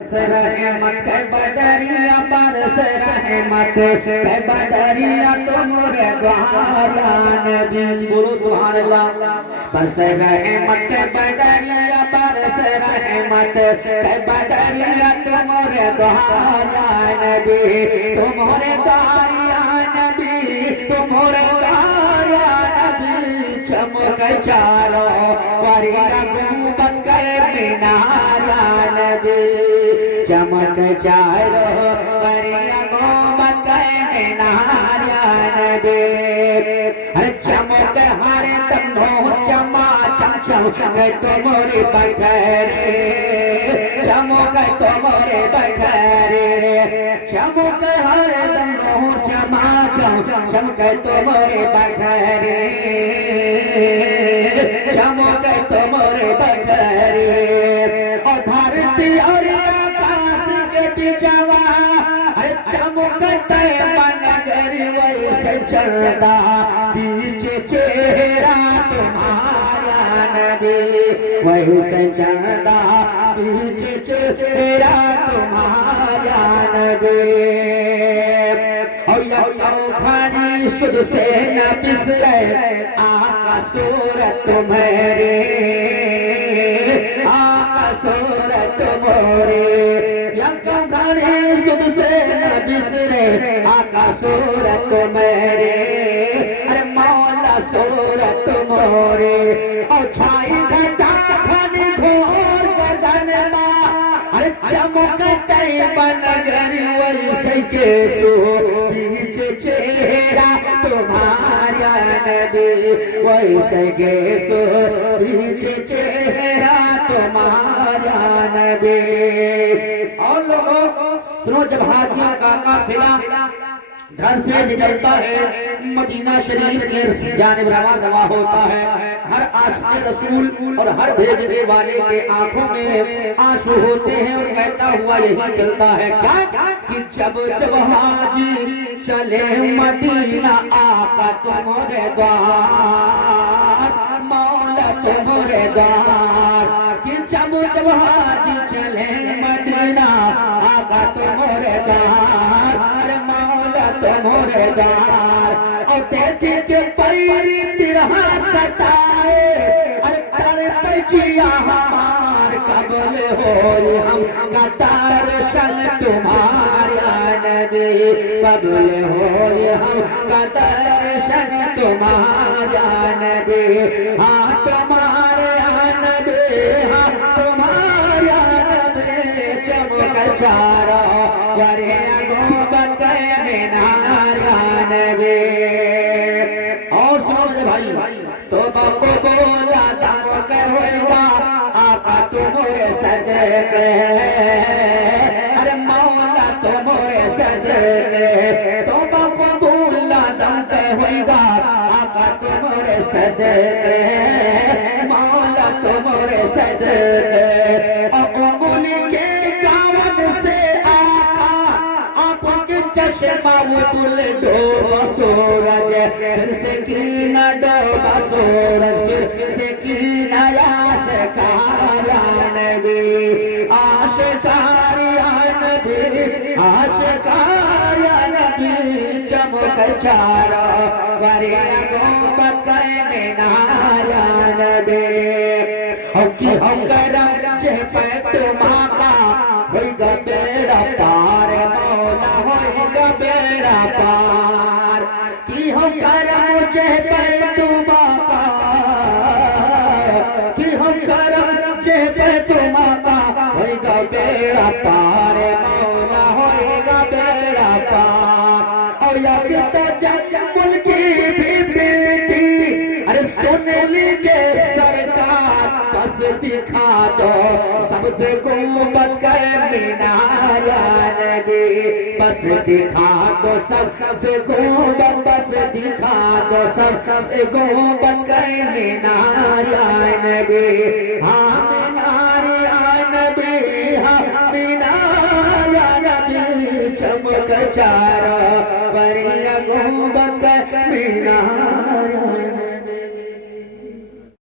रहमत बदरिया बरस रहमत बदरिया तुमरे द्वारा नबी बोलो सुभान अल्लाह। बरस रहमत बदरिया बरस रहमत बदरिया तुमरे द्वारा नबी तुम्हारे द्वारा नबी तुम्हारे द्वारा नबी चमक चारो वरिया गुंबद के मीनारा नबी चमक चारो वरिया गुंबद के मीनारा नबी चमक हर तनो चमा चमचम तुम्हारे बखरे चमक तुम्हारे बखरे चमक हर तनो चमा चमक तुम्हारे बखरे चमक तुम्हारे बखरे और धरती और आकाश के बिचवा चमक बनगर वैसे चलता पीछे चेहरा तुम्हारा नबी वैसे चलता पीछे चेहरा तुम्हारा नबी और खड़ी सुध से न बिसरे आका सूरत तुम्हारे आका सूरत मोरे बिसरे आका सूरत मेरे अरे मौला सूरत मोरे और छाई घटा घन घोर गगन अरे चमकते बनगर वैसे के सो पीछे चेहरा तुम्हारा नबी वैसे के सो पीछे चेहरा तुम्हारा नबी। और लोगों सुनो, जब हाथियों का काफिला घर से निकलता है मदीना शरीफ के जानिब रवाना होता है, हर आशिक रसूल और हर भेजने वाले के आंखों में आंसू होते हैं और कहता हुआ यही चलता है क्या कि जब जब हाजी चले मदीना आका तुम्हारे द्वार मौला तुम्हारे द्वार कि जब जब हाजी चले मदीना आका तुम्हारे द्वार मौला तुम्हारे द्वार और देखे के पैरी तिरहा सताए अरे कर पैचिया हमार कबल हो हम कतार शन तुम्हारा नबी कबल हो हम कतार शन तुम्हारा नबी हाँ तुम्हारे नबी हाँ तुम्हारा नबी चमक चारो वरे गुंबद के मीनारा नबी। और सुनो मेरे भाई, तो बापू बोला दम के होगा आका तुम्हारे सदके अरे मौला तुम्हारे सदके तो बापू बोला दम के होगा आका तुम्हारे सदके मौला तुम्हारे सदके उंगली के गावन से आका आपके चश्मा बुल डोबा सूरज फिर से कीना डोबा सूरज फिर से कीना आशिकारा नबी आशिकारा नबी आशिकारा नबी चमक चारा वरिया गुंबद के मीनारा नबी कि हम करम जे पे तुम्हारा होगा बेड़ा पार मौला होगा बेड़ा पार कि हम करम जे पे तुम्हारा कि हम करम जे पे तुम्हारा होगा बेड़ा पार मौला होगा बेड़ा पार। और या तो जंगल की भी बेटी अरे सुन लीजिए सरकार बस दिखा दो सबसे गुंबद के मीनारा नबी बस दिखा दो सबसे गुंबद बस दिखा दो सबसे गुंबद के मीनारा नबी हाँ मीनारा नबी हाँ मीनारा नबी चमक चारो वरिया गुंबद के मीनारा